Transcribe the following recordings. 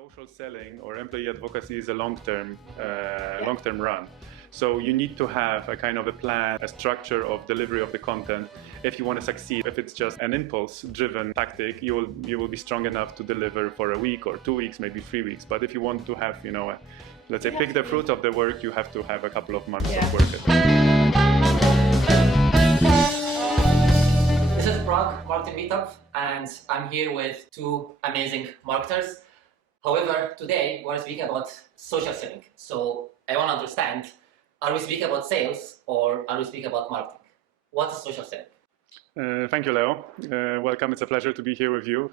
social selling or employee advocacy is a long-term run. So you need to have a kind of a plan, a structure of delivery of the content if you want to succeed. If it's just an impulse-driven tactic, you will be strong enough to deliver for a week or 2 weeks, maybe 3 weeks. But if you want to have, let's say, pick the fruit of the work, you have to have a couple of months of work. This is Prague Marketing Meetup, and I'm here with two amazing marketers. However, today we're speaking about social selling. So I want to understand, are we speaking about sales or are we speaking about marketing? What is social selling? Thank you, Leo. Welcome. It's a pleasure to be here with you.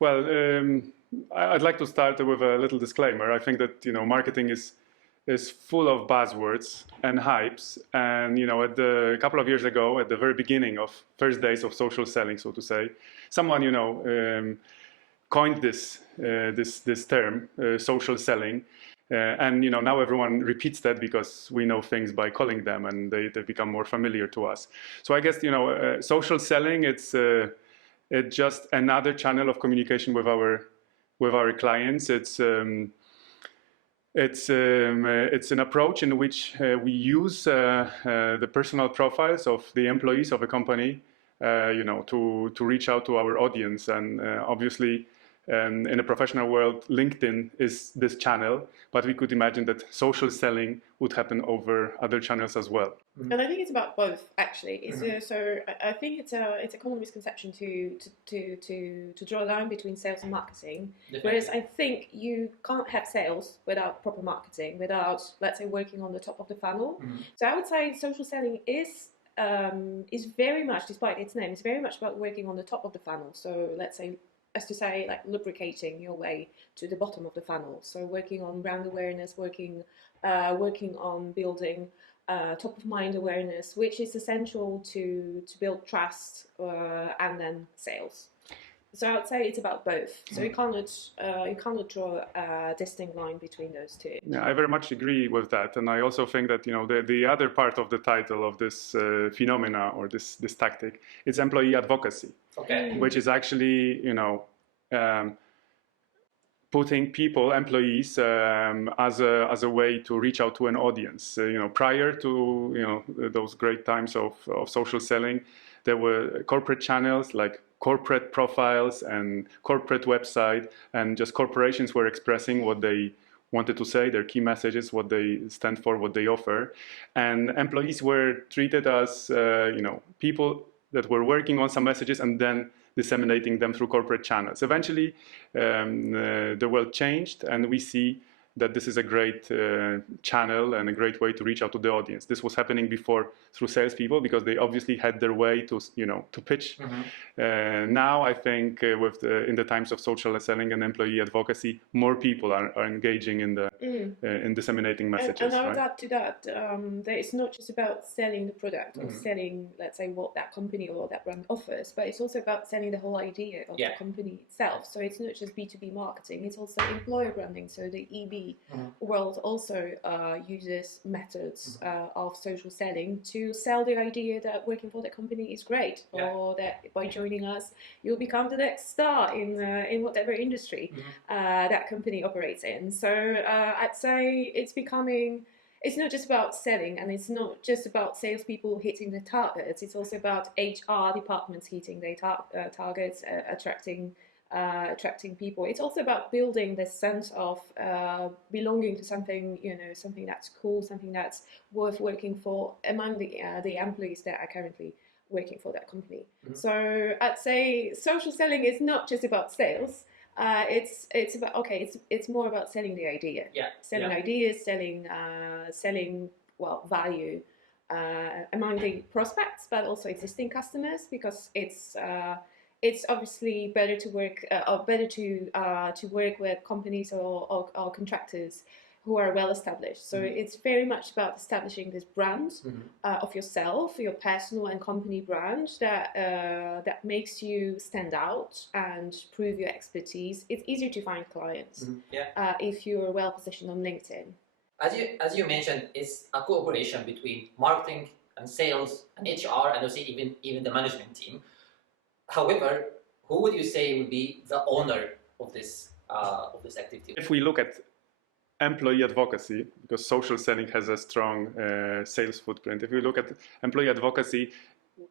I'd like to start with a little disclaimer. I think that marketing is full of buzzwords and hypes. And a couple of years ago, at the very beginning of first days of social selling, so to say, someone coined this term, social selling. And now everyone repeats that because we know things by calling them, and they become more familiar to us. So I guess social selling, it's just another channel of communication with our clients. It's an approach in which we use the personal profiles of the employees of a company, to reach out to our audience. And obviously, in a professional world, LinkedIn is this channel, but we could imagine that social selling would happen over other channels as well. And I think it's about both, actually. So I think it's a common misconception to draw a line between sales and marketing. Definitely. Whereas I think you can't have sales without proper marketing, without, let's say, working on the top of the funnel. So I would say social selling is very much, despite its name, it's very much about working on the top of the funnel. So let's say, as to say, like lubricating your way to the bottom of the funnel. So working on brand awareness, working on building top of mind awareness, which is essential to build trust and then sales. So I would say it's about both. So you cannot draw a distinct line between those two. Yeah, I very much agree with that, and I also think that the other part of the title of this phenomena or this tactic is employee advocacy. Okay. Which is actually putting employees as a way to reach out to an audience. Prior to those great times of social selling, there were corporate channels like corporate profiles and corporate website, and just corporations were expressing what they wanted to say, their key messages, what they stand for, what they offer, and employees were treated as people that were working on some messages and then disseminating them through corporate channels. Eventually, the world changed, and we see that this is a great channel and a great way to reach out to the audience. This was happening before through salespeople because they obviously had their way to pitch. Now I think in the times of social selling and employee advocacy, more people are engaging in disseminating messages. And I would add to that, that it's not just about selling the product or selling, let's say, what that company or that brand offers, but it's also about selling the whole idea of the company itself. So it's not just B2B marketing, it's also employer branding. So the EB world also uses methods of social selling to sell the idea that working for the company is great, or that by joining us you'll become the next star in whatever industry that company operates in. So I'd say it's not just about selling, and it's not just about salespeople hitting their targets. It's also about HR departments hitting their targets, attracting people. It's also about building this sense of belonging to something, something that's cool, something that's worth working for among the employees that are currently working for that company. So I'd say social selling is not just about sales. It's about it's more about selling the idea. Selling ideas, selling value among the prospects, but also existing customers, because it's obviously better to work with companies or contractors who are well established. So it's very much about establishing this brand of yourself, your personal and company brand that makes you stand out and prove your expertise. It's easier to find clients if you're well positioned on LinkedIn. As you mentioned, it's a cooperation between marketing and sales and HR and also even the management team. However, who would you say would be the owner of this of this activity. If we look at employee advocacy, because social selling has a strong sales footprint, if we look at employee advocacy,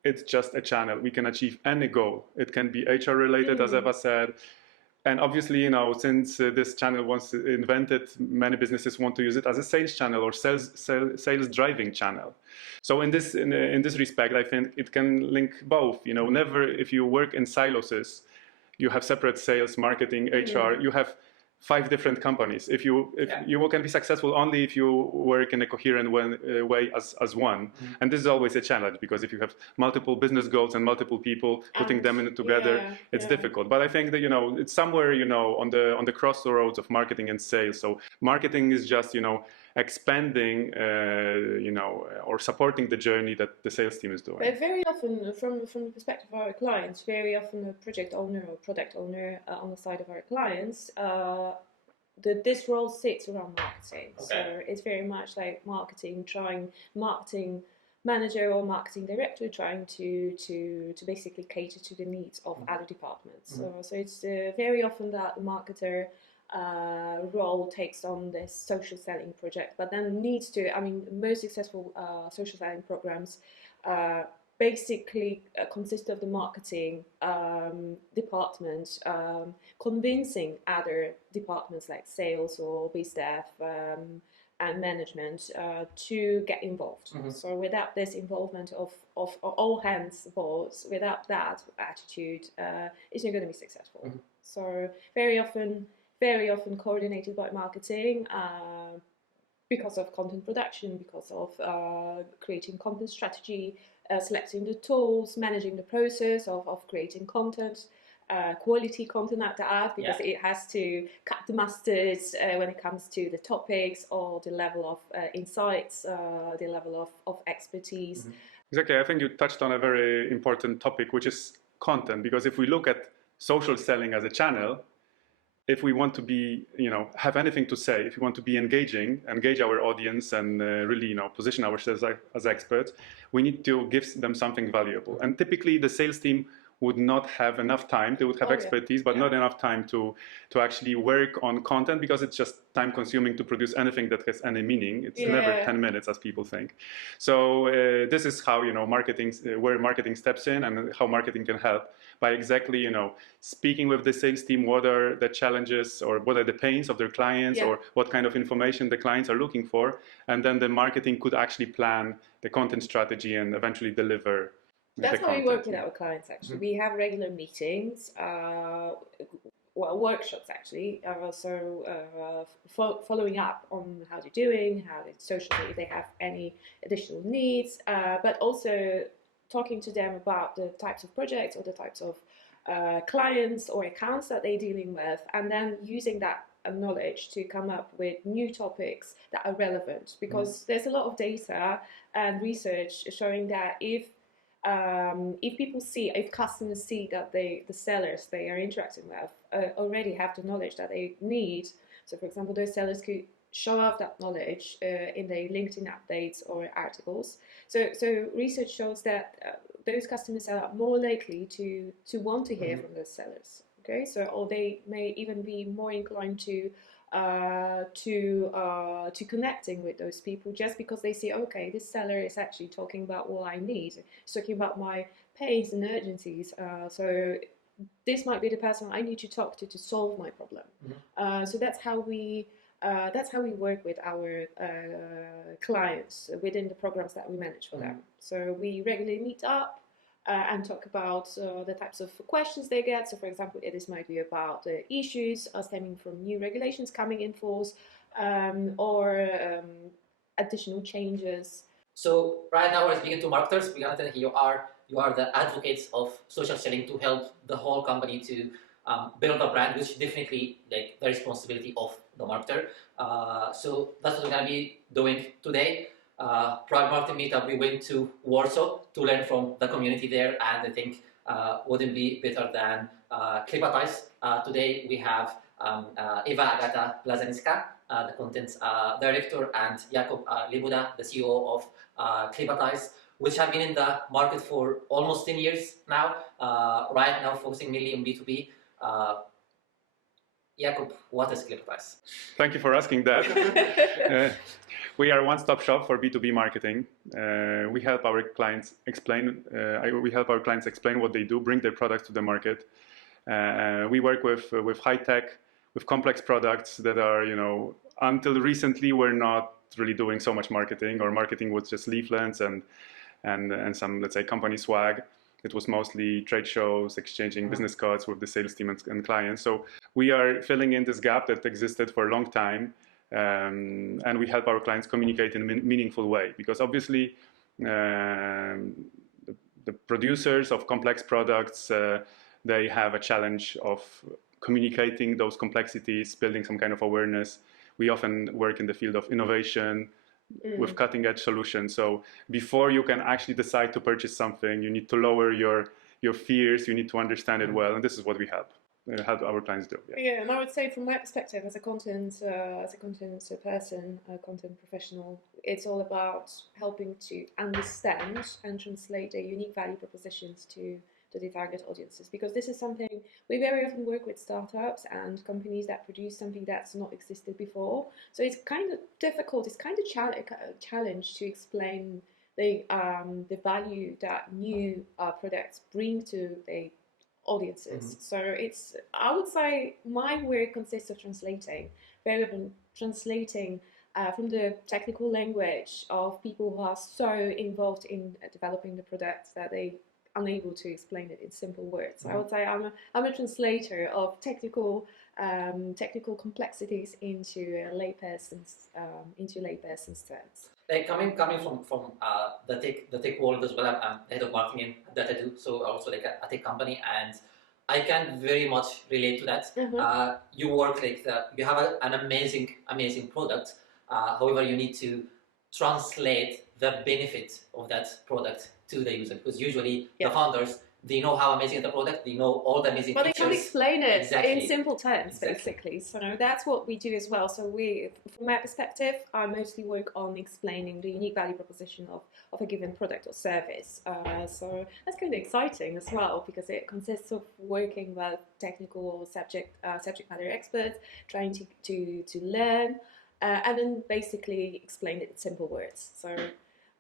it's just a channel. We can achieve any goal. It can be HR related, as Eva said. And obviously, you know, since this channel was invented, many businesses want to use it as a sales channel or sales driving channel. So in this respect, I think it can link both. You know, never, if you work in silos, you have separate sales, marketing, HR. You have 5 different companies. You can be successful only if you work in a coherent way as one. And this is always a challenge, because if you have multiple business goals and multiple people putting them in together, it's difficult. But I think that, you know, it's somewhere, you know, on the crossroads of marketing and sales. So marketing is just, you know, expanding, you know, or supporting the journey that the sales team is doing. But very often, from the perspective of our clients, very often a project owner or product owner on the side of our clients, this role sits around marketing. Okay. So it's very much like marketing manager or marketing director trying to basically cater to the needs of other departments. So it's very often that the marketer role takes on this social selling project, but then needs to, I mean, most successful social selling programs basically consist of the marketing department convincing other departments like sales or biz dev and management to get involved. So without this involvement of all hands balls, without that attitude, it's not going to be successful. So very often coordinated by marketing because of content production, because of creating content strategy, selecting the tools, managing the process of creating content, quality content at the ad, because it has to cut the mustard when it comes to the topics or the level of insights, the level of expertise. Exactly. I think you touched on a very important topic, which is content, because if we look at social selling as a channel, if we want to be, you know, have anything to say, if we want to be engage our audience and really, you know, position ourselves as experts, we need to give them something valuable. And typically the sales team would not have enough time. They would have expertise, but not enough time to actually work on content, because it's just time consuming to produce anything that has any meaning. It's never 10 minutes as people think. So this is how, you know, marketing, where marketing steps in, and how marketing can help by exactly, you know, speaking with the sales team, what are the challenges or what are the pains of their clients, or what kind of information the clients are looking for. And then the marketing could actually plan the content strategy and eventually deliver. That's how we work with our clients, actually. We have regular meetings, workshops, actually. Following up on how they're doing, how it's socially, if they have any additional needs, but also talking to them about the types of projects or the types of clients or accounts that they're dealing with, and then using that knowledge to come up with new topics that are relevant. Because there's a lot of data and research showing that if customers see that the sellers they are interacting with already have the knowledge that they need, so for example, those sellers could show off that knowledge in their LinkedIn updates or articles. So research shows that those customers are more likely to want to hear from those sellers. Okay, so or they may even be more inclined to connecting with those people, just because they see, okay, this seller is actually talking about what I need. It's talking about my pains and urgencies. So this might be the person I need to talk to solve my problem. So that's how we work with our clients within the programs that we manage for them. So we regularly meet up and talk about the types of questions they get. So for example, this might be about the issues stemming from new regulations coming in force, or additional changes. So right now we're speaking to marketers. We understand you are the advocates of social selling to help the whole company to build a brand, which definitely like the responsibility of the marketer. So that's what we're gonna be doing today. Prior marketing meetup, we went to Warsaw to learn from the community there, and I think wouldn't be better than Clipatize. Today we have Agata, Balazinska, the content director, and Jakub, Lebuda, the CEO of Clipatize, which have been in the market for almost 10 years now, right now focusing mainly on B2B. Jakub, what is Clipatize? Thank you for asking that. We are a one-stop shop for B2B marketing. We help our clients explain. We help our clients explain what they do, bring their products to the market. We work with high tech, with complex products that are, until recently were not really doing so much marketing, or marketing was just leaflets and some, let's say, company swag. It was mostly trade shows, exchanging business cards with the sales team and clients. So we are filling in this gap that existed for a long time, and we help our clients communicate in a meaningful way. Because obviously, the producers of complex products, they have a challenge of communicating those complexities, building some kind of awareness. We often work in the field of innovation, with cutting edge solutions. So before you can actually decide to purchase something, you need to lower your fears, you need to understand it well, and this is what we help our clients do. Yeah, and I would say from my perspective as a content person, a content professional, it's all about helping to understand and translate their unique value propositions to the target audiences, because this is something we very often work with startups and companies that produce something that's not existed before. So it's kind of difficult, it's kind of a challenge to explain the value that new products bring to the audiences. So it's, I would say my work consists of translating from the technical language of people who are so involved in developing the products that they unable to explain it in simple words. I would say I'm a translator of technical complexities into layperson's terms. Like coming from the tech world as well, I'm head of marketing that I do, so also like a tech company, and I can very much relate to that. You work you have an amazing product. However, you need to translate the benefit of that product to the user, because usually the founders, they know how amazing the product, they know all the amazing features. But they can't explain it in simple terms, Exactly. basically. So that's what we do as well. So from my perspective, I mostly work on explaining the unique value proposition of a given product or service. So that's kind of exciting as well, because it consists of working with technical subject matter experts, trying to learn, and then basically explain it in simple words. So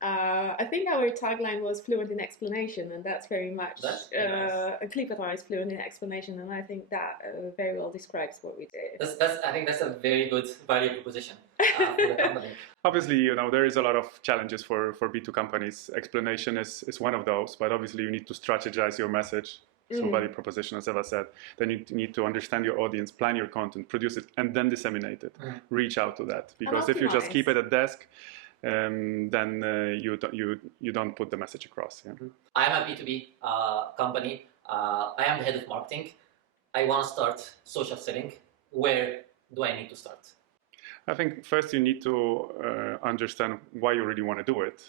I think our tagline was fluent in explanation, and that's very much a Clipatize fluent in explanation, and I think that very well describes what we do. I think that's a very good value proposition for the company. Obviously, there is a lot of challenges for B2 companies. Explanation is one of those, but obviously you need to strategize your message. So value proposition, as Eva said, then you need to understand your audience, plan your content, produce it, and then disseminate it. Reach out to that, because if you just keep it at desk, then you don't put the message across. Yeah. I am a B2B company. I am the head of marketing. I want to start social selling. Where do I need to start? I think first you need to understand why you really want to do it.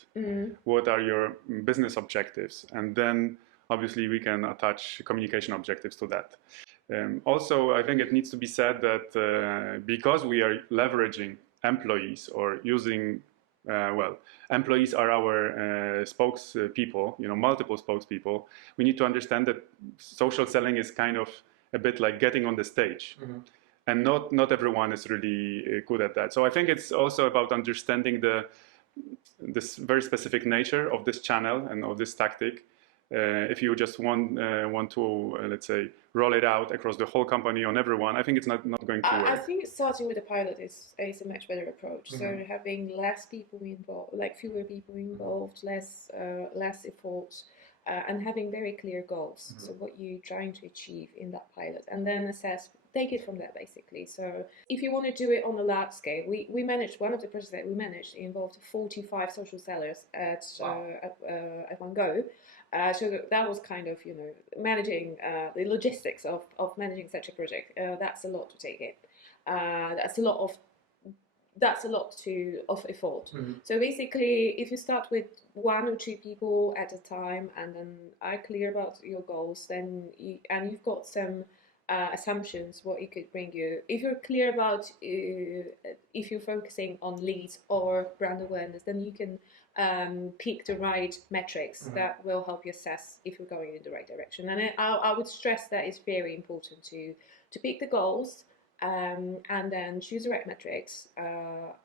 What are your business objectives? And then obviously we can attach communication objectives to that. Also, I think it needs to be said that because we are leveraging employees or using employees are our spokespeople, multiple spokespeople. We need to understand that social selling is kind of a bit like getting on the stage. And not everyone is really good at that. So I think it's also about understanding this very specific nature of this channel and of this tactic. If you just want to, let's say, roll it out across the whole company on everyone, I think it's not going to work. I think starting with a pilot is a much better approach. So having less people involved, like fewer people involved, less effort, and having very clear goals. So what you're trying to achieve in that pilot, and then take it from there, basically. So if you want to do it on a large scale, we managed, one of the projects that we managed involved 45 social sellers at one go. So that was kind of, managing the logistics of managing such a project. That's a lot to take in. That's a lot of effort. So basically, if you start with 1 or 2 people at a time, and then are clear about your goals, then you've got some assumptions what it could bring you. If you're clear about if you're focusing on leads or brand awareness, then you can pick the right metrics that will help you assess if you're going in the right direction. And I would stress that it's very important to pick the goals, and then choose the right metrics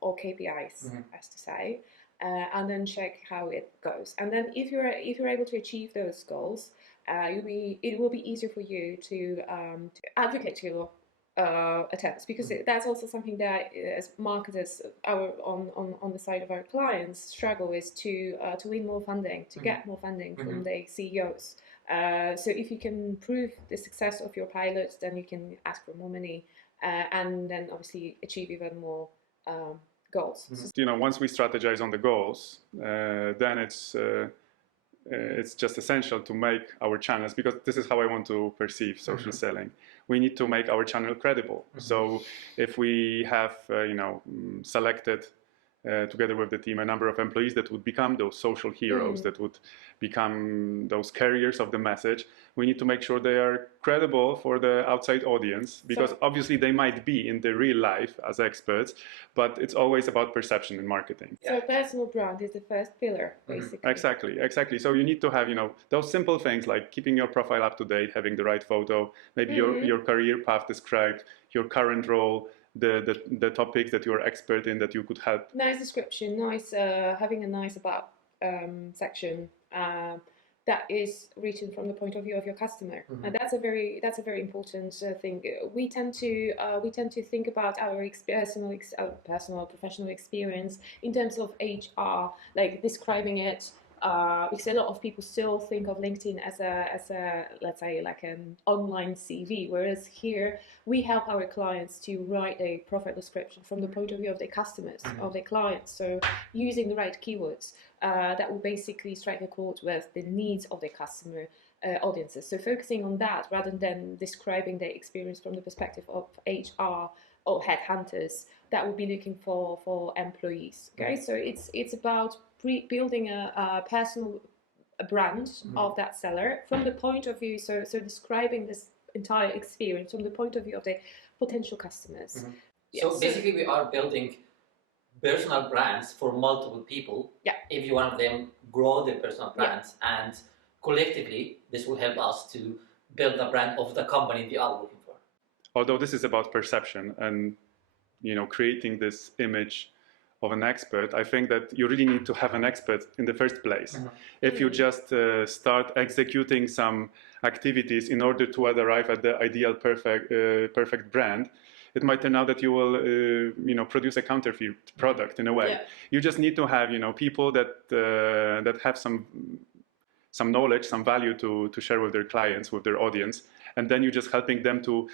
or KPIs, as to say, and then check how it goes. And then if you're able to achieve those goals, it will be easier for you to advocate to your attempts, because that's also something that as marketers on the side of our clients struggle is to win more funding, to get more funding from the CEOs. So if you can prove the success of your pilots, then you can ask for more money and then obviously achieve even more goals. Once we strategize on the goals, then it's just essential to make our channels, because this is how I want to perceive social selling. We need to make our channel credible. So if we have, selected together with the team a number of employees that would become those social heroes, that would become those carriers of the message, we need to make sure they are credible for the outside audience, because obviously they might be in the real life as experts, but it's always about perception in marketing. So personal brand is the first pillar, basically. Exactly. So you need to have, those simple things like keeping your profile up to date, having the right photo, maybe your career path described, your current role, the topics that you're expert in that you could help. Nice description, nice having a nice about section that is written from the point of view of your customer, and that's a very important thing. We tend to think about our personal professional experience in terms of HR, like describing it. Because a lot of people still think of LinkedIn as a let's say like an online CV, whereas here we help our clients to write a profile description from the point of view of their customers, of their clients. So using the right keywords that will basically strike a chord with the needs of their customer audiences. So focusing on that rather than describing their experience from the perspective of HR or headhunters that will be looking for employees. Okay, so it's about building a personal brand of that seller from the point of view, so describing this entire experience from the point of view of the potential customers. So basically we are building personal brands for multiple people. Every one of them grow their personal brands, and collectively this will help us to build the brand of the company they are looking for. Although this is about perception and creating this image of an expert, I think that you really need to have an expert in the first place. If you just start executing some activities in order to arrive at the ideal perfect brand, it might turn out that you will produce a counterfeit product in a way. You just need to have people that have some knowledge, some value to share with their clients, with their audience, and then you're just helping them to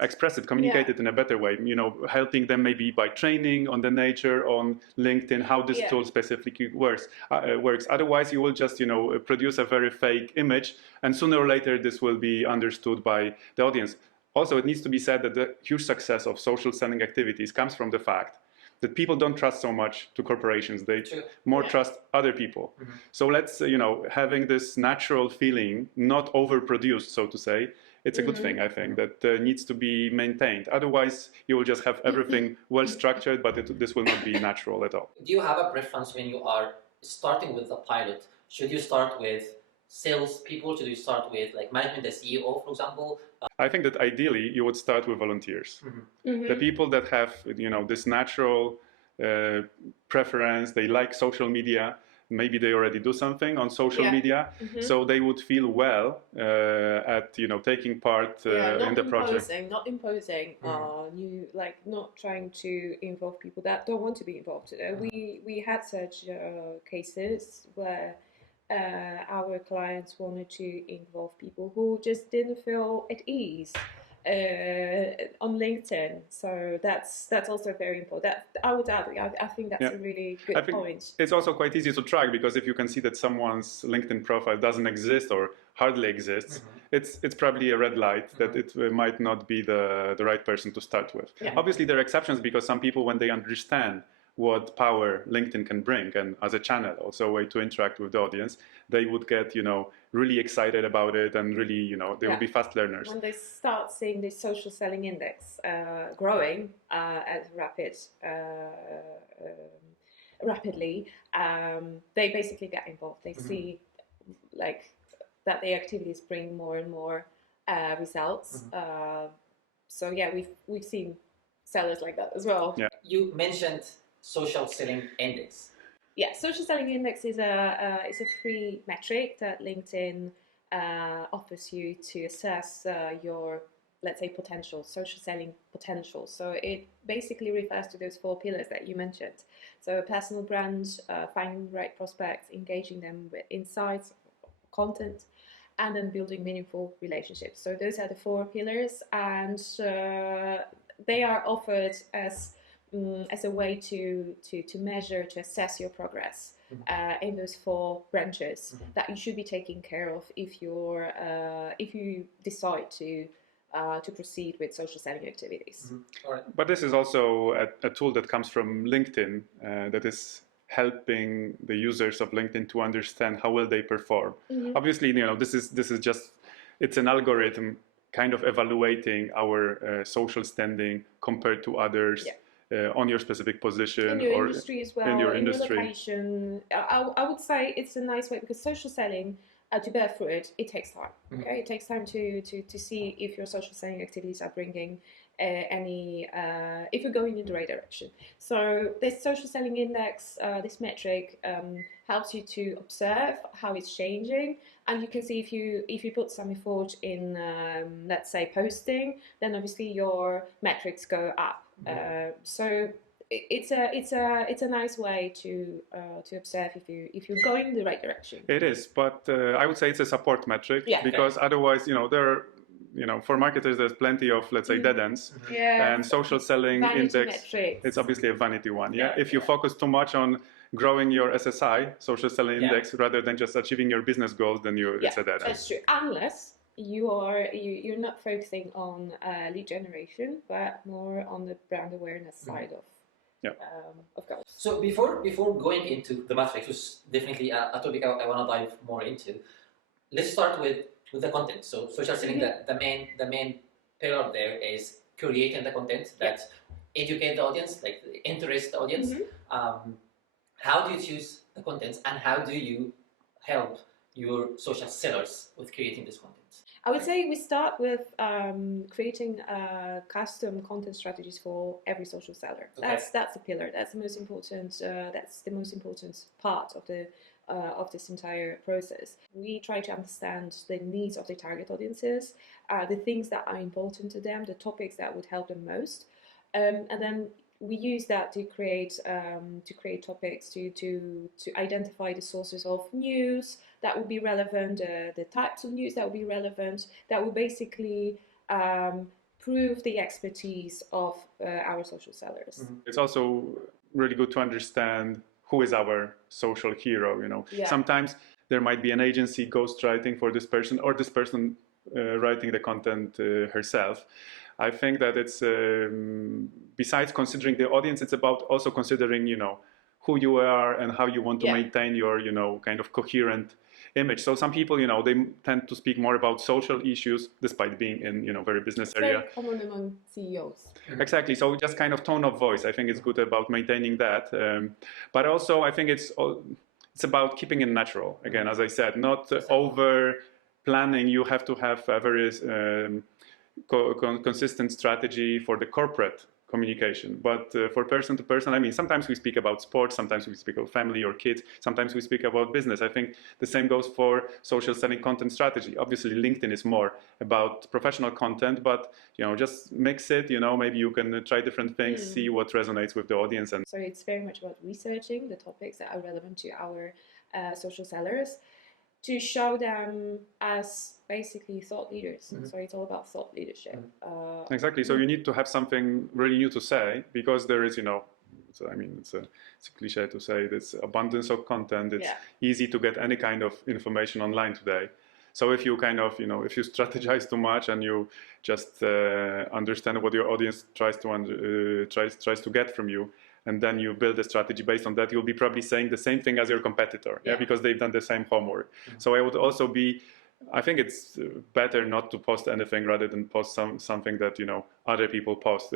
express it, communicate it in a better way, helping them maybe by training on the nature on LinkedIn, how this tool specifically works. Otherwise, you will just, produce a very fake image, and sooner or later, this will be understood by the audience. Also, it needs to be said that the huge success of social selling activities comes from the fact that people don't trust so much to corporations. They more trust other people. So let's, having this natural feeling, not overproduced, so to say, it's a good thing, I think, that needs to be maintained. Otherwise, you will just have everything well structured, but this will not be natural at all. Do you have a preference when you are starting with the pilot? Should you start with sales people? Should you start with like management, the CEO, for example? I think that ideally you would start with volunteers. The people that have, this natural preference, they like social media. Maybe they already do something on social media, so they would feel well at taking part in the project. Not imposing, not trying to involve people that don't want to be involved. We had such cases where our clients wanted to involve people who just didn't feel at ease on LinkedIn. So that's also very important. I would add, I think that's a really good point. It's also quite easy to track, because if you can see that someone's LinkedIn profile doesn't exist or hardly exists, it's probably a red light that it might not be the right person to start with. Obviously, there are exceptions, because some people, when they understand what power LinkedIn can bring, and as a channel, also a way to interact with the audience, they would get, really excited about it, and really, they will be fast learners. When they start seeing the social selling index growing at rapidly, they basically get involved. They see like that the activities bring more and more results. So yeah, we've seen sellers like that as well. Yeah. You mentioned social selling index. Yeah, social selling index is a free metric that LinkedIn offers you to assess your, let's say, social selling potential. So it basically refers to those 4 pillars that you mentioned. So a personal brand, finding the right prospects, engaging them with insights, content, and then building meaningful relationships. So those are the 4 pillars, and they are offered as a way to measure, to assess your progress in those 4 branches that you should be taking care of if you decide to proceed with social selling activities. All right. But this is also a tool that comes from LinkedIn that is helping the users of LinkedIn to understand how well they perform. Obviously, this is just, it's an algorithm kind of evaluating our social standing compared to others. On your specific position, in your or industry as well, in your industry. Location. I would say it's a nice way, because social selling, to bear fruit, it takes time. Okay, it takes time to see if your social selling activities are bringing if you're going in the right direction. So this social selling index, this metric, helps you to observe how it's changing, and you can see if you put some effort in, let's say, posting, then obviously your metrics go up. So it's a nice way to observe if you're going in the right direction. It is, but I would say it's a support metric, because okay. Otherwise, there, for marketers, there's plenty of, let's say, dead ends. And social selling vanity index, metrics. it's obviously a vanity one. If you focus too much on growing your SSI, social selling index, rather than just achieving your business goals, then it's a dead end. That's true, unless you're not focusing on lead generation, but more on the brand awareness side of goals. So before going into the metrics, which is definitely a topic I want to dive more into, let's start with the content. So social selling, the main pillar there is creating the content that educate the audience, like interest the audience. How do you choose the contents, and how do you help your social sellers with creating this content? I would say we start with creating custom content strategies for every social seller. That's a pillar. That's the most important. That's the most important part of this entire process. We try to understand the needs of the target audiences, the things that are important to them, the topics that would help them most, and then we use that to create topics, to identify the sources of news that would be relevant, the types of news that would be relevant, that will basically prove the expertise of our social sellers. It's also really good to understand who is our social hero. Sometimes there might be an agency ghostwriting for this person, or this person writing the content herself. I think that it's, besides considering the audience, it's about also considering, who you are and how you want to maintain your, kind of coherent image. So some people, they tend to speak more about social issues, despite being in, very business area. Very common among CEOs. Exactly. So just kind of tone of voice, I think it's good about maintaining that. But also, I think it's about keeping it natural. Again, as I said, not over planning. You have to have a very consistent strategy for the corporate communication, but for person to person, sometimes we speak about sports, sometimes we speak about family or kids, sometimes we speak about business. I think the same goes for social selling content strategy. Obviously, LinkedIn is more about professional content, but just mix it. Maybe you can try different things, see what resonates with the audience. And so it's very much about researching the topics that are relevant to our social sellers, to show them as basically thought leaders. So it's all about thought leadership. Exactly. So you need to have something really new to say, because there is, it's a cliche to say this abundance of content. It's easy to get any kind of information online today. So if you kind of, if you strategize too much and you just understand what your audience tries to get from you, and then you build a strategy based on that, you'll be probably saying the same thing as your competitor, because they've done the same homework. So I would also I think it's better not to post anything rather than post something that other people post.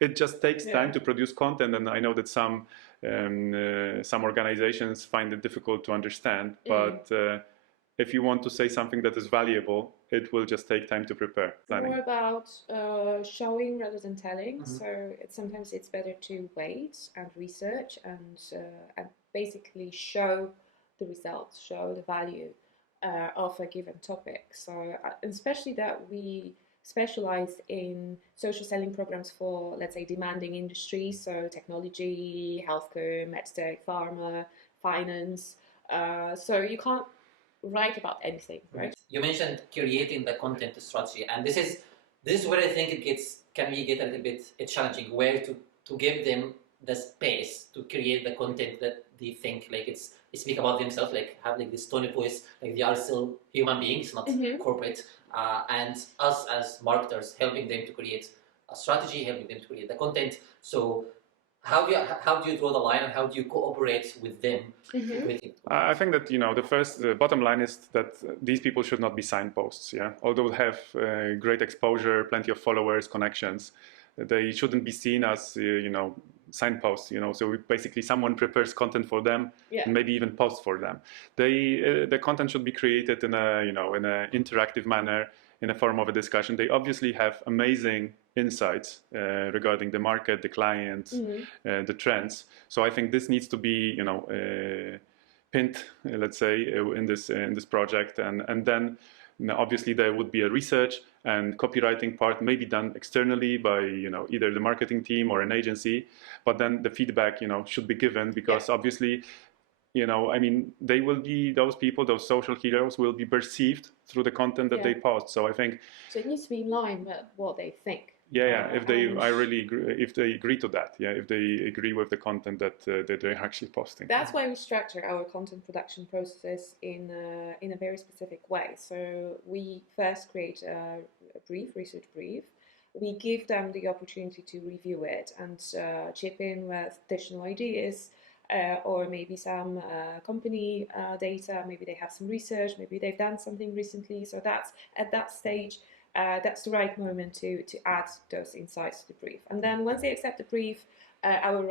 It just takes time to produce content, and I know that some organizations find it difficult to understand, but if you want to say something that is valuable, it will just take time to prepare. Planning. More about showing rather than telling. So sometimes it's better to wait and research and basically show the results, show the value of a given topic. So especially that we specialize in social selling programs for, let's say, demanding industries, so technology, healthcare, medtech, pharma, finance. So you can't write about anything, right? You mentioned creating the content strategy, and this is where I think it can get a little bit challenging, where to give them the space to create the content that they think like it speak about themselves, like have like this tone of voice, like they are still human beings, not corporate, and us as marketers helping them to create a strategy, helping them to create the content. So how do you draw the line, and how do you cooperate with them? I think that the bottom line is that these people should not be signposts. Yeah, although they have great exposure, plenty of followers, connections, they shouldn't be seen as signposts. So basically someone prepares content for them, and maybe even posts for them. The content should be created in a in an interactive manner, in a form of a discussion. They obviously have amazing insights regarding the market, the clients, the trends. So I think this needs to be pinned, let's say, in this project, and then obviously there would be a research and copywriting part, maybe done externally by either the marketing team or an agency, but then the feedback should be given, because obviously they will be, those people, those social heroes will be perceived through the content that they post. So I think so it needs to be in line with what they think. If they, I really agree, if they agree to that, if they agree with the content that they're actually posting. That's why we structure our content production process in a very specific way. So we first create a research brief. We give them the opportunity to review it and chip in with additional ideas, or maybe some company data. Maybe they have some research. Maybe they've done something recently. So that's at that stage. That's the right moment to add those insights to the brief. And then once they accept the brief, our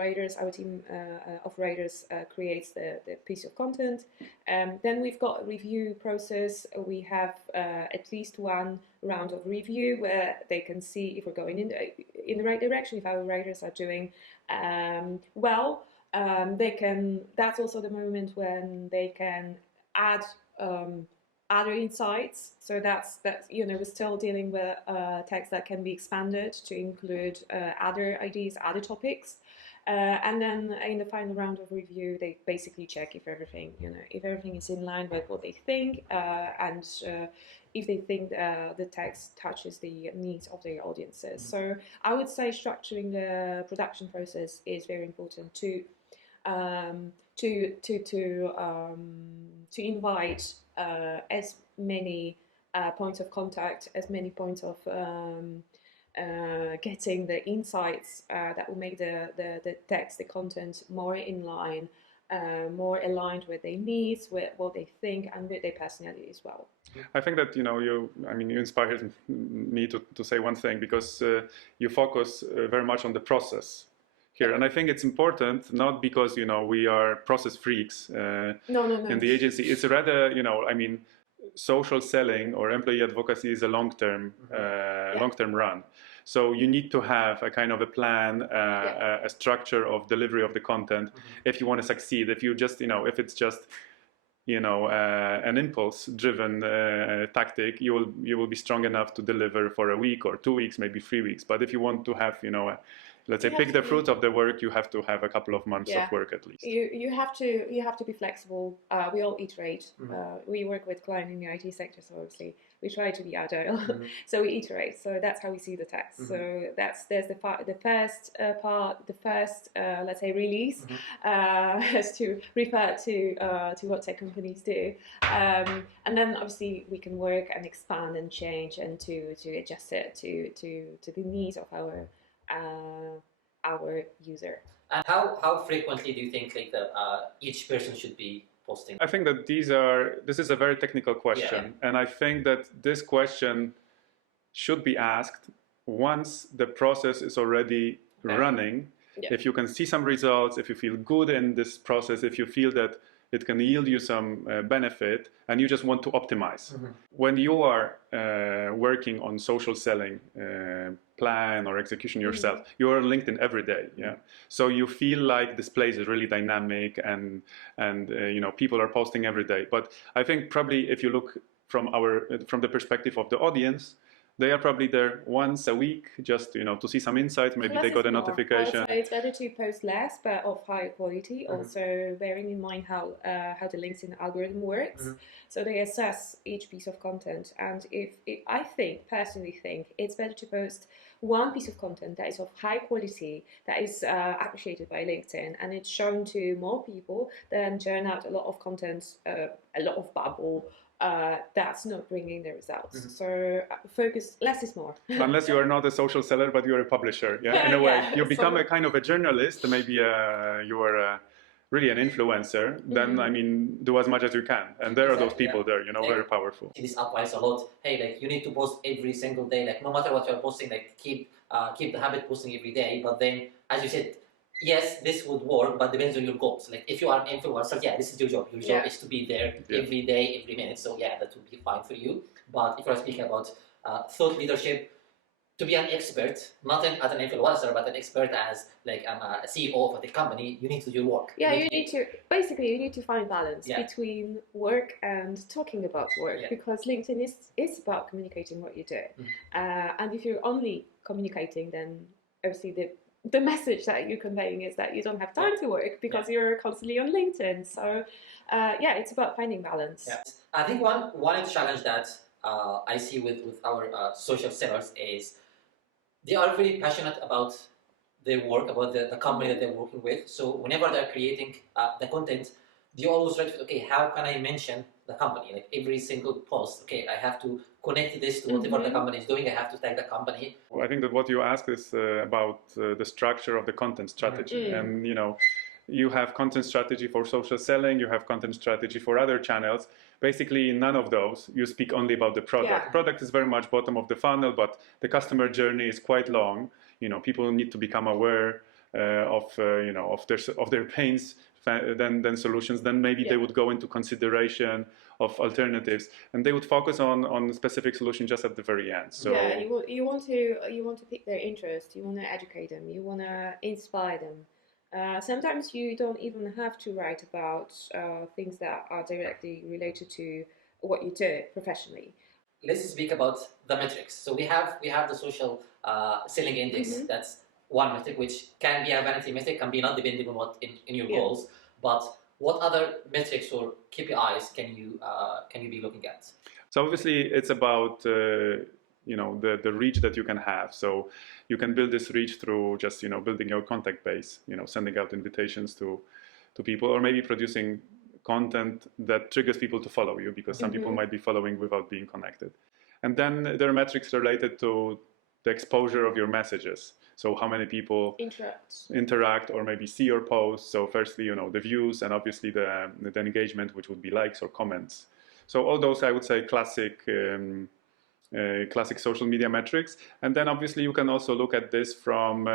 team of writers creates the piece of content. Then we've got a review process. We have at least one round of review where they can see if we're going in the right direction, if our writers are doing well. They can. That's also the moment when they can add other insights. So that's we're still dealing with text that can be expanded to include other ideas, other topics, and then in the final round of review, they basically check if everything is in line with what they think, and if they think the text touches the needs of their audiences. So I would say structuring the production process is very important to invite as many points of contact, as many points of getting the insights that will make the text, the content more in line, more aligned with their needs, with what they think, and with their personality as well. I think that you inspired me to say one thing, because you focus very much on the process here, and I think it's important, not because we are process freaks in the agency. It's rather social selling or employee advocacy is a long-term run. So you need to have a kind of a plan, a structure of delivery of the content if you want to succeed. If you just if it's just an impulse-driven tactic, you will be strong enough to deliver for a week or 2 weeks, maybe 3 weeks. But if you want to have let's say pick the fruit of the work, you have to have a couple of months of work at least. You have to be flexible. We all iterate. We work with clients in the IT sector, so obviously we try to be agile. So we iterate. So that's how we see the text. So there's the first part, the first let's say release, has to refer to what tech companies do, and then obviously we can work and expand and change and to adjust it to the needs of our user. And how frequently do you think each person should be posting? I think that this is a very technical question, and I think that this question should be asked once the process is already running. If you can see some results, if you feel good in this process, if you feel that it can yield you some benefit, and you just want to optimize. When you are working on social selling plan or execution yourself, you are on LinkedIn every day, so you feel like this place is really dynamic, and people are posting every day. But I think probably if you look from the perspective of the audience, they are probably there once a week, just to see some insights. Maybe they got a notification. So it's better to post less, but of higher quality. Also, bearing in mind how the LinkedIn algorithm works, so they assess each piece of content. And I personally think it's better to post one piece of content that is of high quality, that is appreciated by LinkedIn, and it's shown to more people than churn out a lot of content, a lot of bubble. That's not bringing the results. So focus, less is more. Unless you are not a social seller, but you are a publisher. In a way, you become a kind of a journalist. Maybe you are really an influencer. Then I mean, do as much as you can. And there are those people there, very powerful. This applies a lot. Hey, like you need to post every single day. Like no matter what you're posting, like keep the habit posting every day. But then, as you said, yes, this would work, but depends on your goals. Like if you are an influencer, this is your job. Your job is to be there every day, every minute. So that would be fine for you. But if you're speaking about thought leadership, to be an expert, not as an influencer, but an expert as like I'm a CEO of a company, you need to do your work. You need to find balance between work and talking about work, because LinkedIn is about communicating what you do. And if you're only communicating, then obviously the message that you're conveying is that you don't have time to work because you're constantly on LinkedIn. So it's about finding balance. I think one challenge that I see with our social sellers is they are very passionate about their work, about the company that they're working with. So whenever they're creating the content, they always try to, how can I mention the company? Like every single post, I have to connect this to whatever the company is doing. I have to tag the company. Well, I think that what you ask is about the structure of the content strategy. And, you have content strategy for social selling, you have content strategy for other channels. Basically, in none of those, you speak only about the product. Product is very much bottom of the funnel, but the customer journey is quite long. People need to become aware of their pains, then solutions. Then maybe they would go into consideration of alternatives, and they would focus on specific solution just at the very end. So you want to pick their interest. You want to educate them. You want to inspire them. Sometimes you don't even have to write about things that are directly related to what you do professionally. Let's speak about the metrics. So we have the social selling index. That's one metric, which can be a vanity metric, can be not depending on what in your goals. But what other metrics or KPIs can you be looking at? So obviously it's about the reach that you can have. So you can build this reach through just building your contact base, sending out invitations to people, or maybe producing content that triggers people to follow you, because some people might be following without being connected. And then there are metrics related to the exposure of your messages. So how many people interact or maybe see your posts. So firstly, the views, and obviously the engagement, which would be likes or comments. So all those, I would say, classic social media metrics. And then obviously you can also look at this from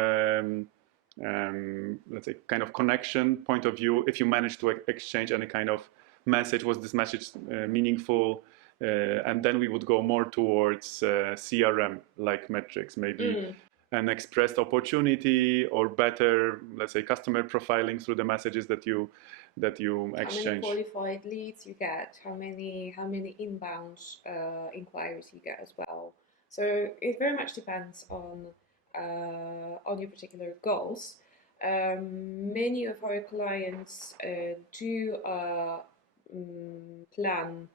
let's say kind of connection point of view. If you manage to exchange any kind of message, was this message meaningful? And then we would go more towards CRM like metrics, maybe an expressed opportunity, or better, let's say, customer profiling through the messages that you exchange. How many qualified leads you get, how many inbound inquiries you get as well. So it very much depends on your particular goals. Many of our clients do plan,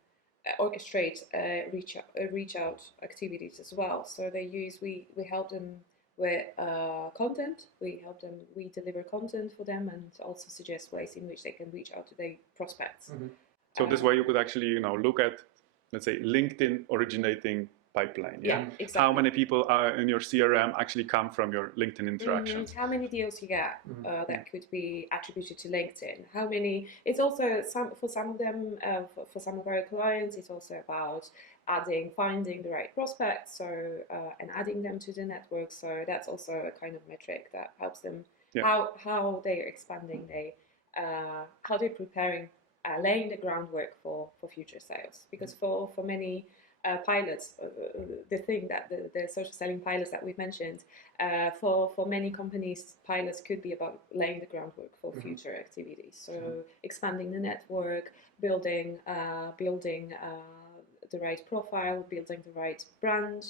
orchestrate reach out activities as well. So we help them with content. We deliver content for them, and also suggest ways in which they can reach out to their prospects. So this way you could actually look at, let's say, LinkedIn originating pipeline. Exactly. How many people are in your CRM actually come from your LinkedIn interactions? How many deals you get that could be attributed to LinkedIn? How many? It's also for some of them, for some of our clients, it's also about finding the right prospects, and adding them to the network. So that's also a kind of metric that helps them how they're expanding, how they're preparing laying the groundwork for future sales. Because for many pilots, the thing that the social selling pilots that we've mentioned, for many companies, pilots could be about laying the groundwork for future activities. So expanding the network, building the right profile, building the right brand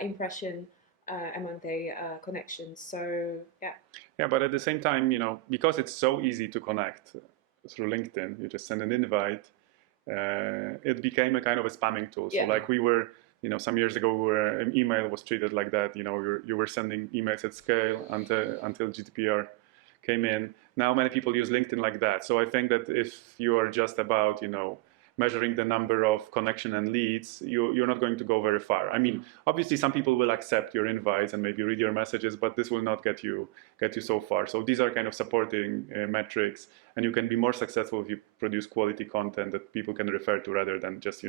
impression among the connections. So yeah. Yeah, but at the same time, because it's so easy to connect through LinkedIn, you just send an invite. It became a kind of a spamming tool. Yeah. So like we were, some years ago, an email was treated like that. You were sending emails at scale until GDPR came in. Now many people use LinkedIn like that. So I think that if you are just about, measuring the number of connection and leads, you're not going to go very far. I mean, obviously some people will accept your invites and maybe read your messages, but this will not get you so far. So these are kind of supporting metrics, and you can be more successful if you produce quality content that people can refer to rather than just,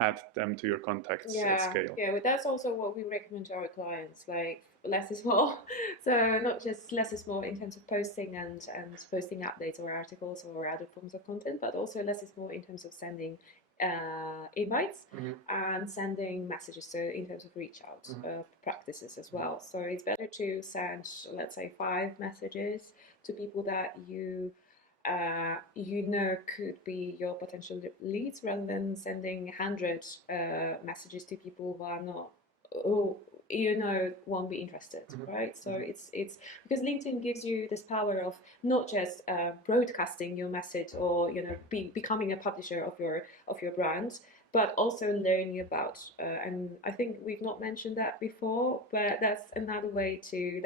add them to your contacts at scale. Yeah, but that's also what we recommend to our clients, like less is more. So not just less is more in terms of posting and posting updates or articles or other forms of content, but also less is more in terms of sending invites and sending messages, so in terms of reach out practices as well. So it's better to send, let's say, 5 messages to people that you could be your potential leads, rather than sending 100 messages to people who are not, won't be interested, right? So it's because LinkedIn gives you this power of not just broadcasting your message or becoming a publisher of your brand, but also learning about, and I think we've not mentioned that before, but that's another way to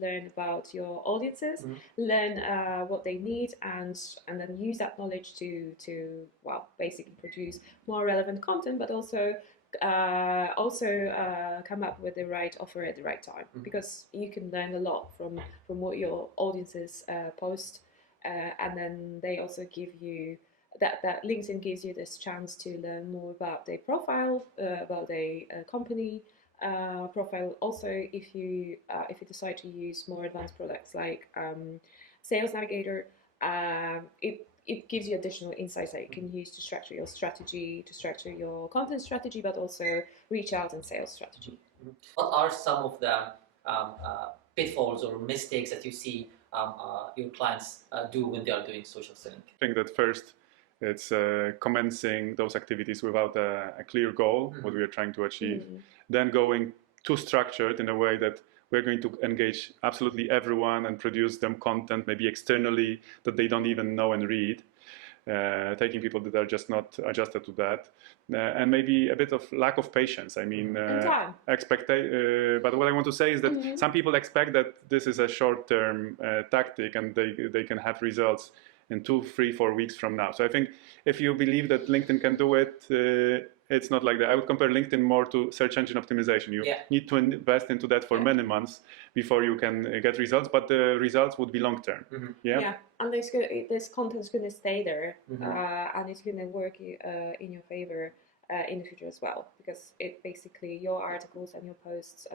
learn about your audiences, learn what they need, and then use that knowledge to basically produce more relevant content, but also come up with the right offer at the right time, because you can learn a lot from what your audiences post, and then they also give you that LinkedIn gives you this chance to learn more about their profile, about their company profile. Also, if you decide to use more advanced products like Sales Navigator, it gives you additional insights that you can use to structure your strategy, to structure your content strategy, but also reach out and sales strategy. What are some of the pitfalls or mistakes that you see your clients do when they are doing social selling? I think that first, it's commencing those activities without a clear goal, what we are trying to achieve. Then going too structured in a way that we're going to engage absolutely everyone and produce them content, maybe externally, that they don't even know and read. Taking people that are just not adjusted to that. And maybe a bit of lack of patience. I mean, time. But what I want to say is that some people expect that this is a short-term tactic and they can have results in 2, 3, 4 weeks from now. So I think if you believe that LinkedIn can do it, it's not like that. I would compare LinkedIn more to search engine optimization. You need to invest into that for many months before you can get results, but the results would be long-term. Yeah, and this content's going to stay there, and it's going to work in your favor in the future as well, because it basically, your articles and your posts,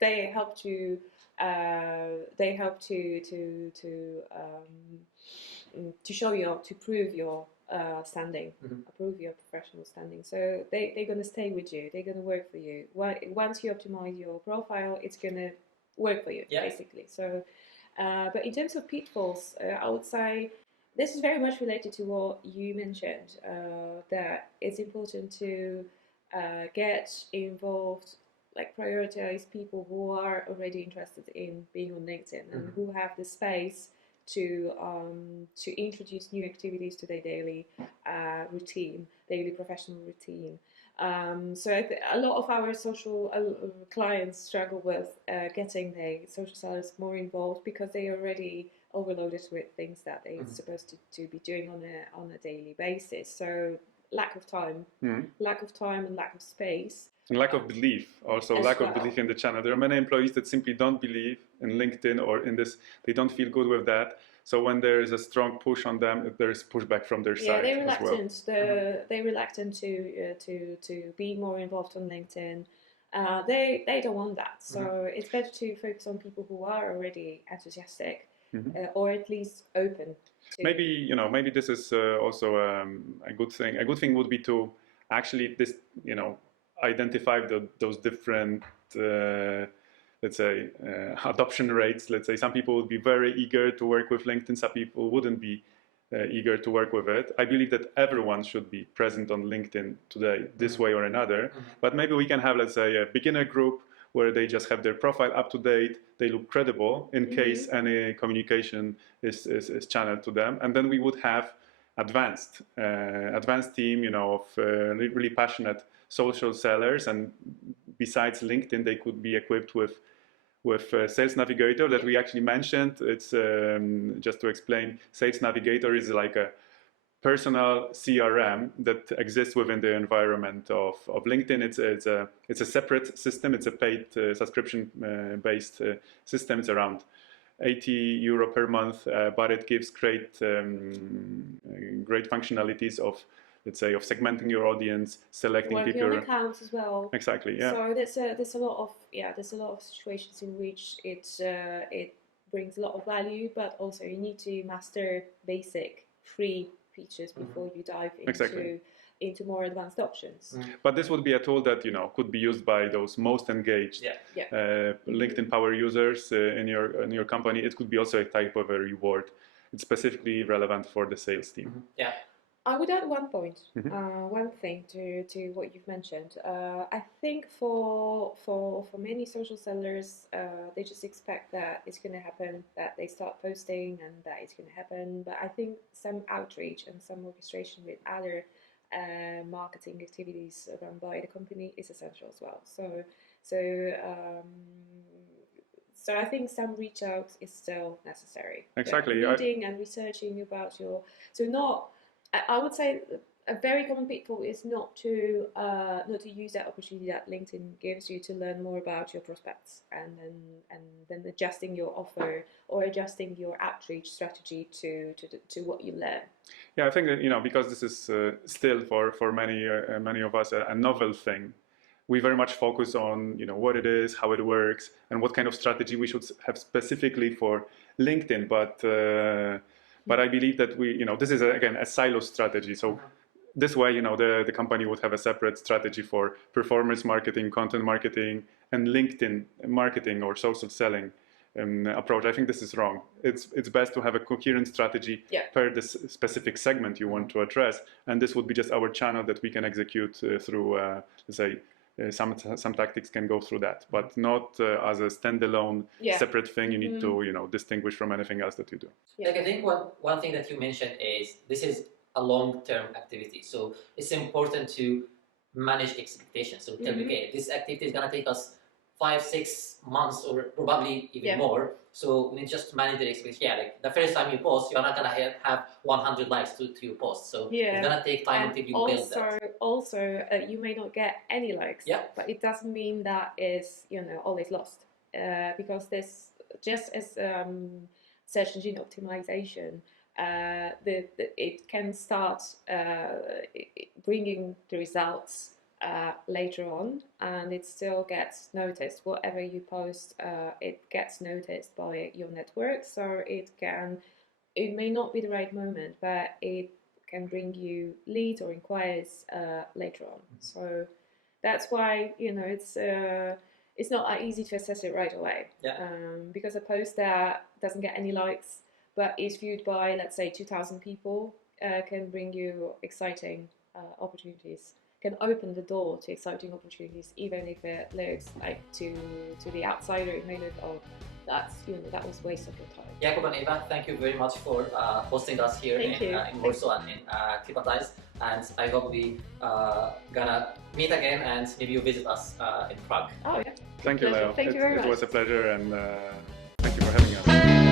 they help to show to prove your standing, prove your professional standing. So they're going to stay with you. They're going to work for you. Once you optimize your profile, it's going to work for you, basically. So, but in terms of pitfalls, I would say this is very much related to what you mentioned, that it's important to get involved, like prioritize people who are already interested in being on LinkedIn and who have the space to introduce new activities to their daily daily professional routine. So a lot of our social clients struggle with getting their social sellers more involved because they are already overloaded with things that they're supposed to be doing on a daily basis. So lack of time and lack of space. And lack of belief, also lack of belief in the channel. There are many employees that simply don't believe in LinkedIn or in this. They don't feel good with that. So when there is a strong push on them, there is pushback from their side they're reluctant. as well. They're reluctant to be more involved on LinkedIn. They don't want that. So it's better to focus on people who are already enthusiastic or at least open to. Maybe this is also a good thing. A good thing would be to actually identify those different let's say adoption rates. Let's say some people would be very eager to work with LinkedIn, some people wouldn't be eager to work with it. I believe that everyone should be present on LinkedIn today, this way or another. But maybe we can have, let's say, a beginner group where they just have their profile up to date, they look credible in case any communication is channeled to them. And then we would have advanced team, of really passionate social sellers. And besides LinkedIn, they could be equipped with Sales Navigator that we actually mentioned. It's just to explain, Sales Navigator is like a personal CRM that exists within the environment of LinkedIn. It's a separate system. It's a paid subscription based system. It's around €80 per month, but it gives great functionalities of, let's say, of segmenting your audience, selecting working people on accounts as well. Exactly, yeah. So there's a lot of situations in which it brings a lot of value, but also you need to master basic free features before you dive into more advanced options. But this would be a tool that could be used by those most engaged LinkedIn power users in your company. It could be also a type of a reward. It's specifically relevant for the sales team. Yeah. I would add one point, one thing to what you've mentioned. I think for many social sellers, they just expect that it's going to happen, that they start posting and that it's going to happen. But I think some outreach and some orchestration with other marketing activities run by the company is essential as well. So I think some reach out is still necessary. Exactly. Reading and researching about I would say a very common pitfall is not to use that opportunity that LinkedIn gives you to learn more about your prospects and then adjusting your offer or adjusting your outreach strategy to what you learn. Yeah, I think that because this is still for many of us a novel thing. We very much focus on what it is, how it works, and what kind of strategy we should have specifically for LinkedIn. But I believe that this is again a silo strategy. So this way, the company would have a separate strategy for performance marketing, content marketing, and LinkedIn marketing or social selling approach. I think this is wrong. It's best to have a coherent strategy per the specific segment you want to address, and this would be just our channel that we can execute through, let's say. Some tactics can go through that, but not as a standalone separate thing. You need to distinguish from anything else that you do. Like I think one thing that you mentioned is this is a long-term activity, so it's important to manage expectations. So tell me, okay, this activity is gonna take us 5-6 months or probably even more. So we need just to manage the expectation. Yeah, like the first time you post, you're not gonna have 100 likes to your post. So it's gonna take time until you build that. Also, you may not get any likes. But it doesn't mean that is always lost. Because this, just as search engine optimization, it can start bringing the results later on, and it still gets noticed. Whatever you post, it gets noticed by your network. So it may not be the right moment, but it can bring you leads or inquiries later on. So that's why it's not that easy to assess it right away. Because a post that doesn't get any likes but is viewed by, let's say, 2,000 people can bring you exciting opportunities. Can open the door to exciting opportunities, even if it looks like to the outsider it may look, oh, that was waste of your time. Jakub and Eva, thank you very much for hosting us here in Warsaw and in Clipatize, and I hope we gonna meet again and maybe you visit us in Prague. Oh yeah. Thank you, Leo. Thank you very much. It was a pleasure, and thank you for having us.